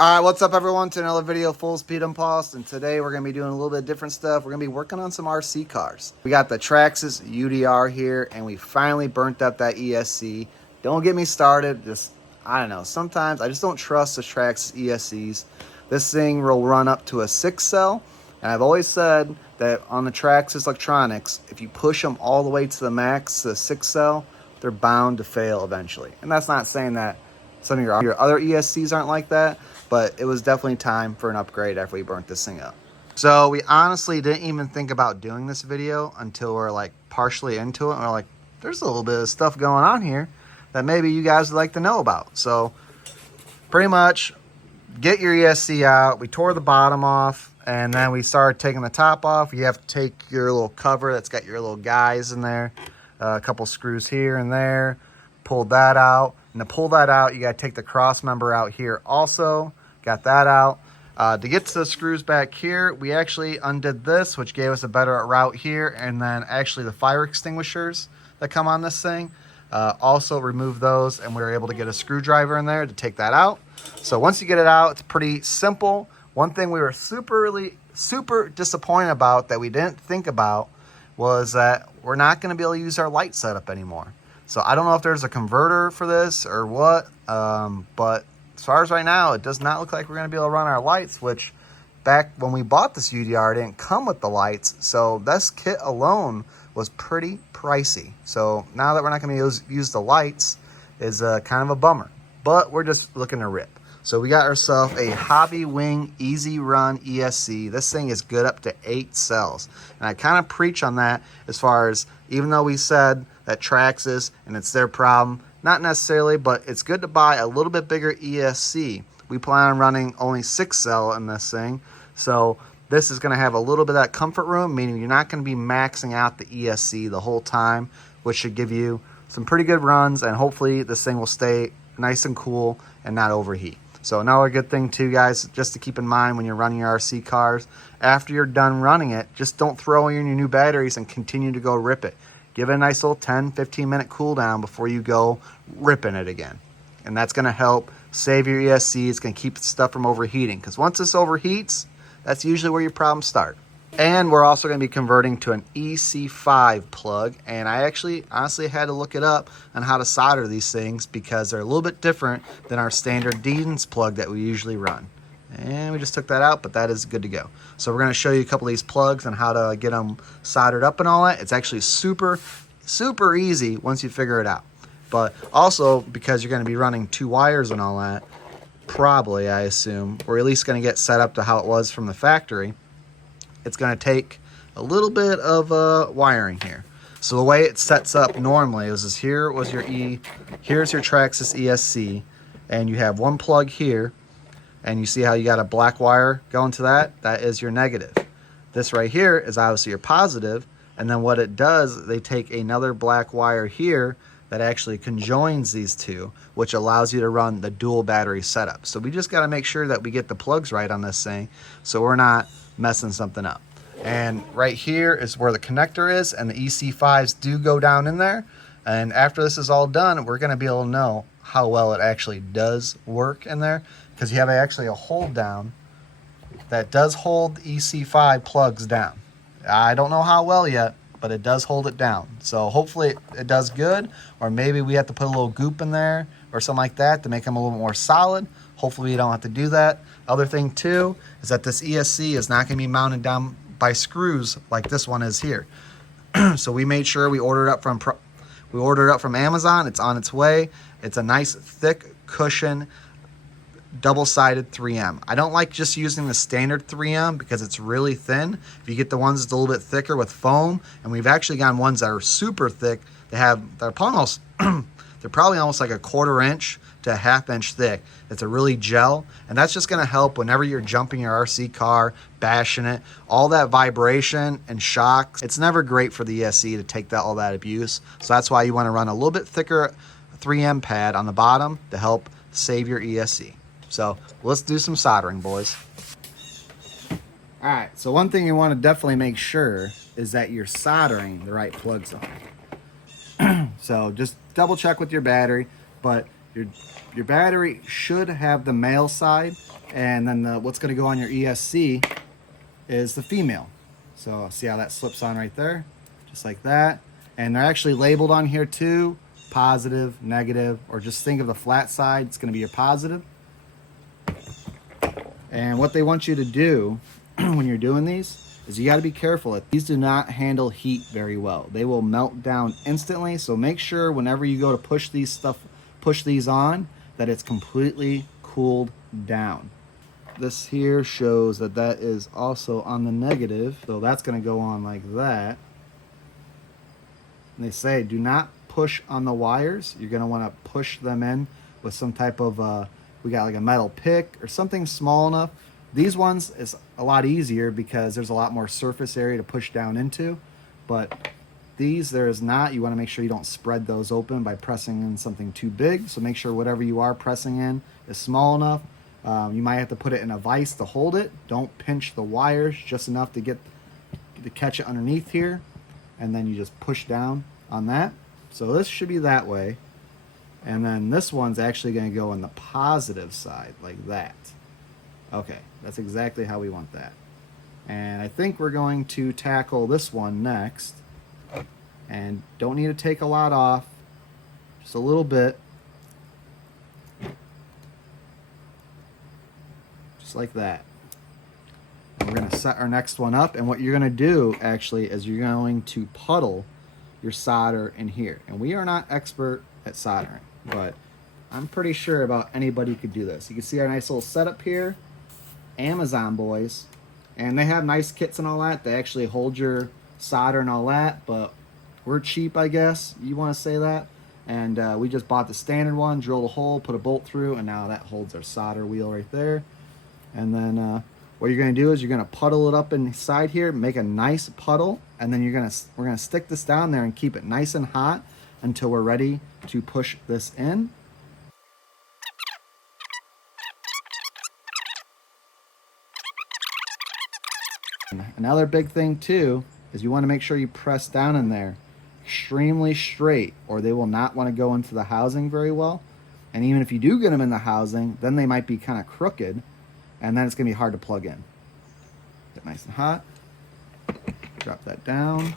Alright, what's up everyone, to another video, Full Speed Impulse, and today we're going to be doing a little bit of different stuff. We're going to be working on some RC cars. We got the Traxxas UDR here, and we finally burnt up that ESC. Don't get me started, I don't know, sometimes I just don't trust the Traxxas ESCs. This thing will run up to a 6-cell, and I've always said that on the Traxxas electronics, if you push them all the way to the max, the 6-cell, they're bound to fail eventually. And that's not saying that some of your other ESCs aren't like that, but it was definitely time for an upgrade after we burnt this thing up. So we honestly didn't even think about doing this video until we're like partially into it. And we're like, there's a little bit of stuff going on here that maybe you guys would like to know about. So pretty much get your ESC out. We tore the bottom off, and then we started taking the top off. You have to take your little cover that's got your little guys in there, a couple screws here and there, pulled that out. And to pull that out, you got to take the cross member out here also. Got that out. To get to the screws back here, we actually undid this, which gave us a better route here. And then actually the fire extinguishers that come on this thing, also remove those. And we were able to get a screwdriver in there to take that out. So once you get it out, it's pretty simple. One thing we were super disappointed about that we didn't think about was that we're not going to be able to use our light setup anymore. So I don't know if there's a converter for this or what, but as far as right now, it does not look like we're going to be able to run our lights, which back when we bought this UDR, it didn't come with the lights. So this kit alone was pretty pricey. So now that we're not going to use the lights is kind of a bummer, but we're just looking to rip. So we got ourselves a Hobbywing EZRUN ESC. This thing is good up to 8 cells. And I kind of preach on that as far as, even though we said that Traxxas and it's their problem, not necessarily, but it's good to buy a little bit bigger ESC. We plan on running only 6-cell in this thing. So this is going to have a little bit of that comfort room, meaning you're not going to be maxing out the ESC the whole time, which should give you some pretty good runs, and hopefully this thing will stay nice and cool and not overheat. So another good thing too, guys, just to keep in mind when you're running your RC cars, after you're done running it, just don't throw in your new batteries and continue to go rip it. Give it a nice little 10-15 minute cool down before you go ripping it again. And that's going to help save your ESC. It's going to keep the stuff from overheating, because once this overheats, that's usually where your problems start. And we're also going to be converting to an EC5 plug, and I actually honestly had to look it up on how to solder these things because they're a little bit different than our standard Dean's plug that we usually run. And we just took that out, but that is good to go. So we're going to show you a couple of these plugs and how to get them soldered up and all that. It's actually super easy once you figure it out. But also, because you're going to be running 2 wires and all that, probably, I assume, we're at least going to get set up to how it was from the factory. It's going to take a little bit of wiring here. So the way it sets up normally is here was your here's your Traxxas ESC, and you have one plug here, and you see how you got a black wire going to that? That is your negative. This right here is obviously your positive, and then what it does, they take another black wire here that actually conjoins these two, which allows you to run the dual battery setup. So we just got to make sure that we get the plugs right on this thing so we're not messing something up. And right here is where the connector is, and the EC5s do go down in there. And after this is all done, we're going to be able to know how well it actually does work in there, because you have actually a hold down that does hold the EC5 plugs down. I don't know how well yet, but it does hold it down. So hopefully it does good, or maybe we have to put a little goop in there or something like that to make them a little more solid. Hopefully you don't have to do that. Other thing too is that this ESC is not going to be mounted down by screws like this one is here. So we made sure we ordered it up from Amazon. It's on its way. It's a nice thick cushion double-sided 3M. I don't like just using the standard 3M because it's really thin. If you get the ones that's a little bit thicker with foam, and we've actually gotten ones that are super thick, they're almost they're probably almost like a 1/4 inch to a 1/2 inch thick. It's a really gel, and that's just going to help whenever you're jumping your RC car, bashing it, all that vibration and shocks. It's never great for the ESC to take all that abuse. So that's why you want to run a little bit thicker 3M pad on the bottom to help save your ESC. So let's do some soldering, boys. All right, so one thing you want to definitely make sure is that you're soldering the right plugs on. So just double check with your battery, but your battery should have the male side, and then what's going to go on your ESC is the female. So see how that slips on right there, just like that. And they're actually labeled on here too, positive, negative, or just think of the flat side, it's going to be your positive. And what they want you to do when you're doing these is you got to be careful. These do not handle heat very well. They will melt down instantly. So make sure whenever you go to push these on, that it's completely cooled down. This here shows that that is also on the negative. So that's going to go on like that. And they say do not push on the wires. You're going to want to push them in with some type of, we got like a metal pick or something small enough. These ones is a lot easier because there's a lot more surface area to push down into. But these, there is not. You want to make sure you don't spread those open by pressing in something too big. So make sure whatever you are pressing in is small enough. You might have to put it in a vise to hold it. Don't pinch the wires, just enough to catch it underneath here. And then you just push down on that. So this should be that way. And then this one's actually going to go on the positive side like that. Okay, that's exactly how we want that. And I think we're going to tackle this one next. And don't need to take a lot off, just a little bit. Just like that. And we're going to set our next one up. And what you're going to do actually is you're going to puddle your solder in here. And we are not expert at soldering, but I'm pretty sure about anybody could do this. You can see our nice little setup here. Amazon boys, and they have nice kits and all that. They actually hold your solder and all that, but we're cheap, I guess you want to say that. And we just bought the standard one, drilled a hole, put a bolt through, and now that holds our solder wheel right there. And then what you're going to do is you're going to puddle it up inside here, make a nice puddle, and then we're going to stick this down there and keep it nice and hot until we're ready to push this in. Another big thing too is you want to make sure you press down in there extremely straight, or they will not want to go into the housing very well. And even if you do get them in the housing, then they might be kind of crooked, and then it's going to be hard to plug in. Get nice and hot. Drop that down.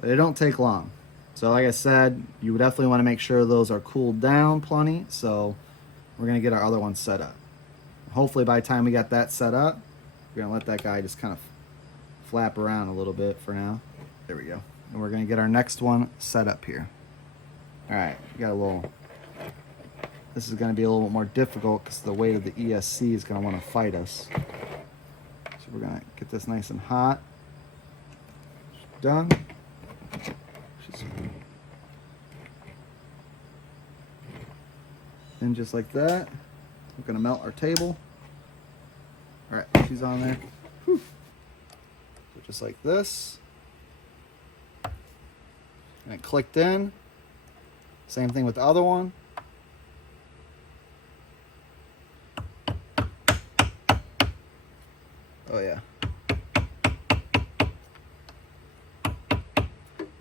But it don't take long. So like I said, you definitely want to make sure those are cooled down plenty. So we're going to get our other one set up. Hopefully by the time we got that set up, we're going to let that guy just kind of flap around a little bit for now. There we go. And we're going to get our next one set up here. All right, we got a little, this is going to be a little bit more difficult because the weight of the ESC is going to want to fight us. So we're going to get this nice and hot. Done. And just like that, we're going to melt our table. All right, she's on there. Whew. So just like this. And it clicked in. Same thing with the other one. Oh yeah.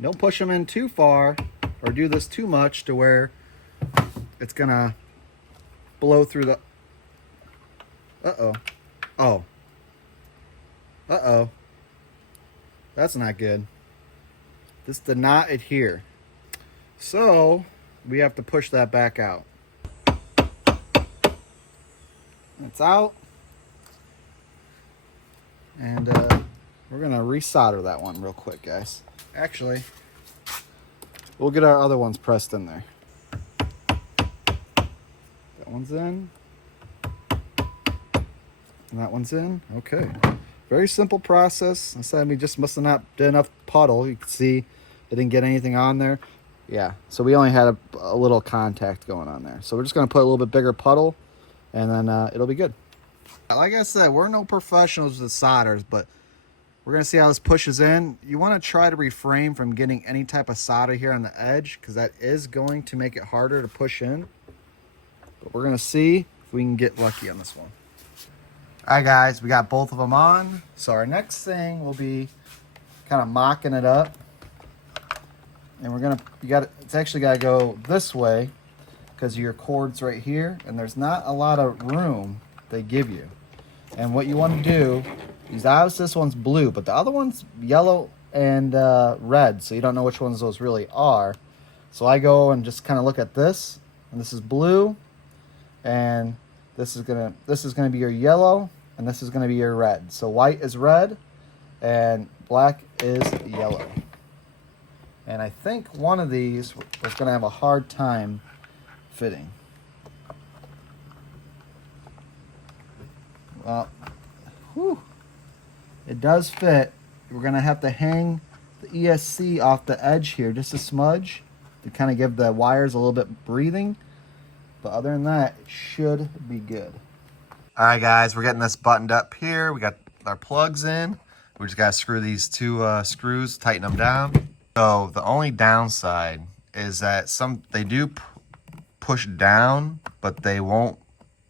Don't push them in too far or do this too much to where it's gonna blow through the, that's not good. This did not adhere, so we have to push that back out. It's out, and we're gonna resolder that one real quick, guys. Actually, we'll get our other ones pressed in there. That one's in. And that one's in. Okay. Very simple process. I said we just must have not did enough puddle. You can see it didn't get anything on there. Yeah, so we only had a little contact going on there. So we're just going to put a little bit bigger puddle, and then it'll be good. Like I said, we're no professionals with solders, but we're going to see how this pushes in. You want to try to refrain from getting any type of solder here on the edge, because that is going to make it harder to push in. But we're going to see if we can get lucky on this one. All right, guys, we got both of them on. So our next thing will be kind of mocking it up. And it's actually got to go this way because your cord's right here. And there's not a lot of room they give you. And what you want to do is, obviously this one's blue, but the other one's yellow and red. So you don't know which ones those really are. So I go and just kind of look at this. And this is blue. And this is gonna be your yellow, and this is gonna be your red. So white is red, and black is yellow. And I think one of these was gonna have a hard time fitting. Well, whew, it does fit. We're gonna have to hang the ESC off the edge here, just a smudge, to kind of give the wires a little bit breathing. But other than that, it should be good. All right, guys, we're getting this buttoned up here. We got our plugs in. We just got to screw these two screws, tighten them down. So the only downside is that they do push down, but they won't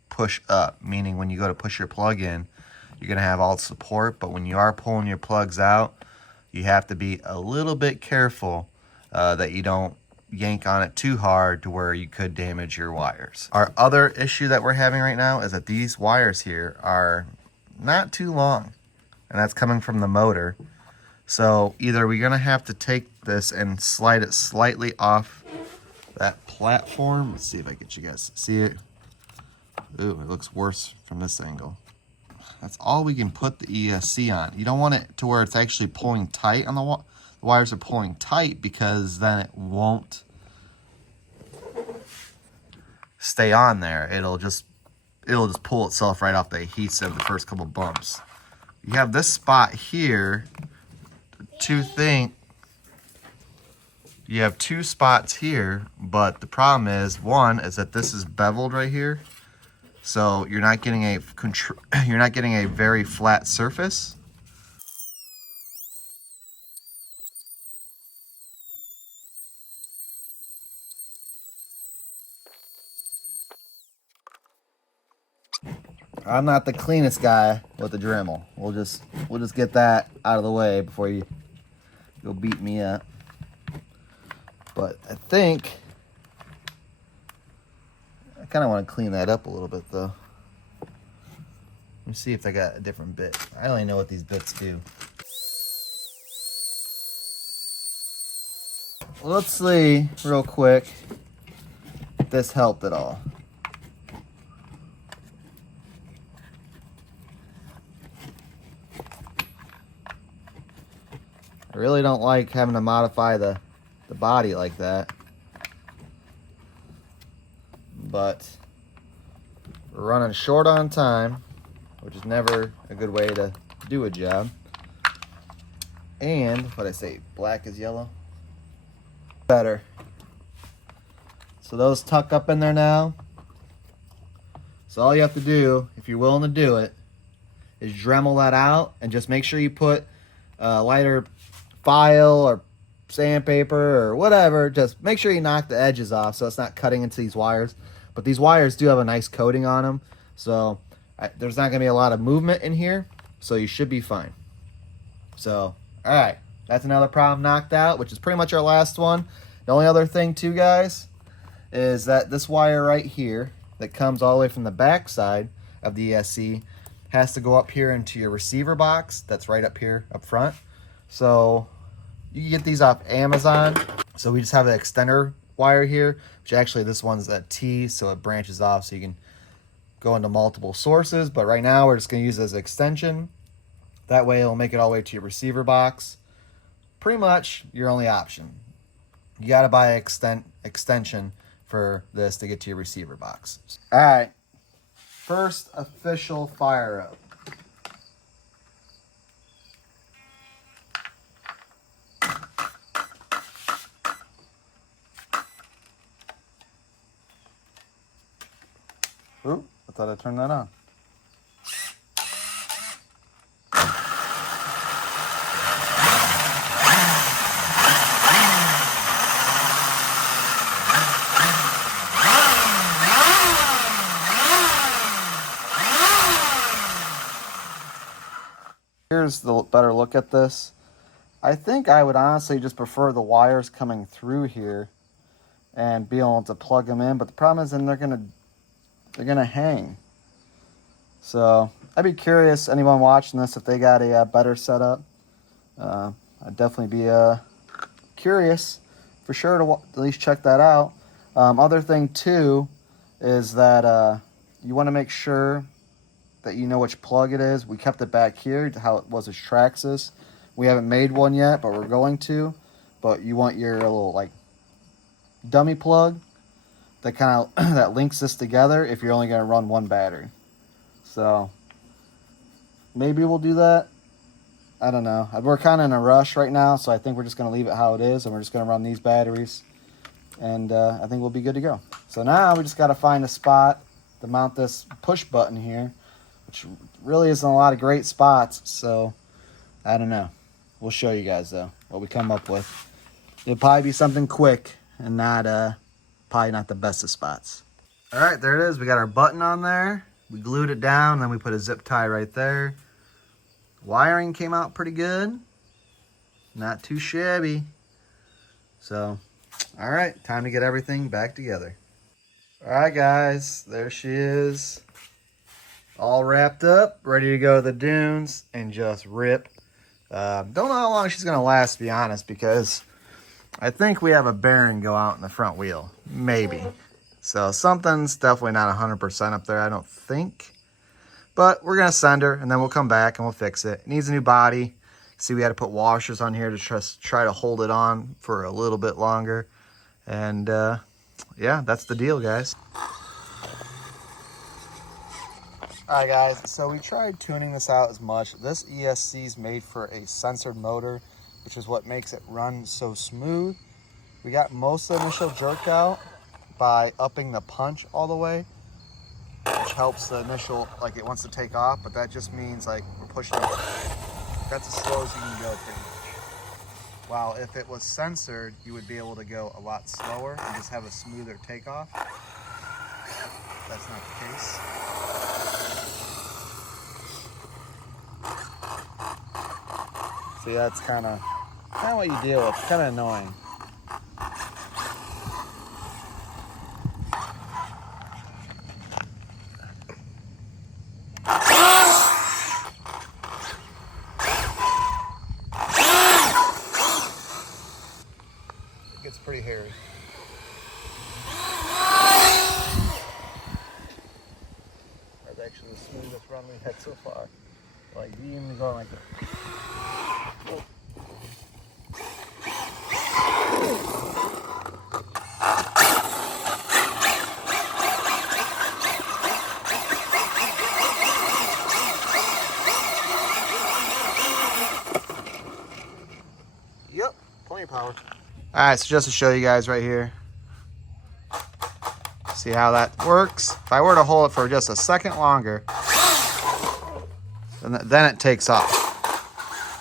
push up, meaning when you go to push your plug in, you're going to have all the support. But when you are pulling your plugs out, you have to be a little bit careful that you don't yank on it too hard to where you could damage your wires. Our other issue that we're having right now is that these wires here are not too long, and that's coming from the motor. So either we're gonna have to take this and slide it slightly off that platform. Let's see if I can get you guys to see it. Ooh, it looks worse from this angle. That's all we can put the ESC on. You don't want it to where it's actually pulling tight on the wires are pulling tight, because then it won't stay on there. It'll just pull itself right off the adhesive the first couple bumps. You have this spot here. You have two spots here, but the problem is, one is that this is beveled right here, so you're not getting a very flat surface. I'm not the cleanest guy with the Dremel. We'll just get that out of the way before you go beat me up. But I think I kind of want to clean that up a little bit, though. Let me see if they got a different bit. I only know what these bits do. Well, let's see real quick if this helped at all. I really don't like having to modify the body like that, but we're running short on time, which is never a good way to do a job. And what I say, black is yellow? Better. So those tuck up in there now. So all you have to do, if you're willing to do it, is Dremel that out, and just make sure you put lighter file or sandpaper or whatever. Just make sure you knock the edges off so it's not cutting into these wires. But these wires do have a nice coating on them, so there's not going to be a lot of movement in here, so you should be fine. So, all right, that's another problem knocked out, which is pretty much our last one. The only other thing too, guys, is that this wire right here that comes all the way from the back side of the ESC has to go up here into your receiver box that's right up here up front. So you can get these off Amazon. So we just have an extender wire here, which actually this one's a T, so it branches off so you can go into multiple sources. But right now we're just going to use it as an extension. That way it'll make it all the way to your receiver box. Pretty much your only option. You got to buy an extension for this to get to your receiver box. All right, first official fire up. Ooh, I thought I turned that on. here's the better look at this. I think I would honestly just prefer the wires coming through here and be able to plug them in. But the problem is then they're gonna hang. So I'd be curious, anyone watching this, if they got a better setup. I'd definitely be curious for sure to at least check that out. Other thing too is that you want to make sure that you know which plug it is. We kept it back here to how it was with Traxxas. We haven't made one yet, but we're going to. But you want your little like dummy plug that kind of that links this together if you're only going to run one battery. So maybe we'll do that. I don't know. We're kind of in a rush right now, so I think we're just going to leave it how it is, and we're just going to run these batteries, and I think we'll be good to go. So now we just got to find a spot to mount this push button here, which really isn't a lot of great spots, so I don't know. We'll show you guys, though, what we come up with. It'll probably be something quick and probably not the best of spots. All right, there it is. We got our button on there. We glued it down, then we put a zip tie right there. Wiring came out pretty good. Not too shabby. So, all right, time to get everything back together. All right, guys, there she is. All wrapped up, ready to go to the dunes and just rip. Don't know how long she's going to last, to be honest, because I think we have a bearing go out in the front wheel. Maybe. So something's definitely not 100% up there, I don't think. But we're going to send her, and then we'll come back and we'll fix it. It needs a new body. See, we had to put washers on here to just try to hold it on for a little bit longer. And, yeah, that's the deal, guys. All right, guys, so we tried tuning this out as much. This ESC is made for a censored motor, which is what makes it run so smooth. We got most of the initial jerk out by upping the punch all the way, which helps the initial, like it wants to take off, but that just means like we're pushing it. That's as slow as you can go pretty much. While if it was censored, you would be able to go a lot slower and just have a smoother takeoff. That's not the case. See, that's kind of what you deal with. It's kind of annoying. It's pretty hairy. That's actually the smoothest run we've had so far. Like, you even going like this. Yep, plenty of power. All right, so just to show you guys right here, see how that works. If I were to hold it for just a second longer, then it takes off.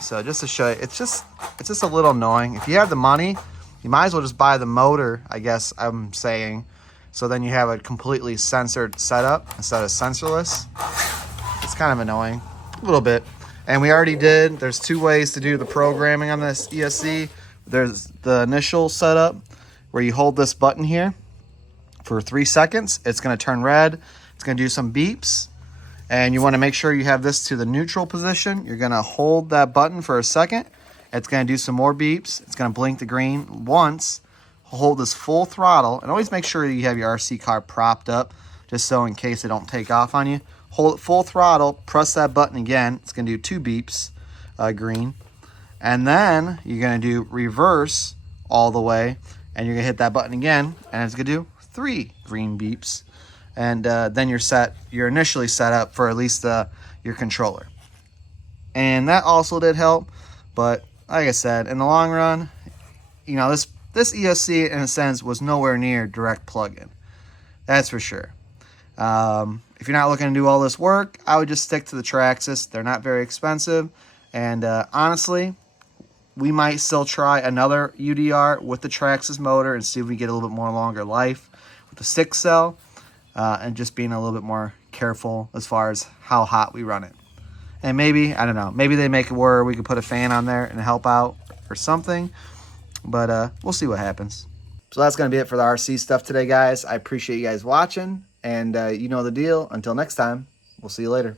So just to show you, it's just a little annoying. If you have the money, you might as well just buy the motor, I guess I'm saying. So then you have a completely censored setup instead of sensorless. It's kind of annoying, a little bit. And we already did, there's two ways to do the programming on this ESC. There's the initial setup where you hold this button here for 3 seconds. It's going to turn red. It's going to do some beeps. And you want to make sure you have this to the neutral position. You're going to hold that button for a second. It's going to do some more beeps. It's going to blink the green once. Hold this full throttle. And always make sure you have your RC car propped up just so in case it don't take off on you. Hold it full throttle. Press that button again. It's going to do 2 beeps, green. And then you're going to do reverse all the way. And you're going to hit that button again. And it's going to do 3 green beeps. And then you're initially set up for at least your controller. And that also did help. But like I said, in the long run, you know, this ESC, in a sense, was nowhere near direct plug-in. That's for sure. If you're not looking to do all this work, I would just stick to the Traxxas. They're not very expensive. And honestly, we might still try another UDR with the Traxxas motor and see if we get a little bit more longer life with the 6-cell, and just being a little bit more careful as far as how hot we run it. And maybe, I don't know, maybe they make it where we could put a fan on there and help out or something. But we'll see what happens. So that's going to be it for the RC stuff today, guys. I appreciate you guys watching. And you know the deal. Until next time, we'll see you later.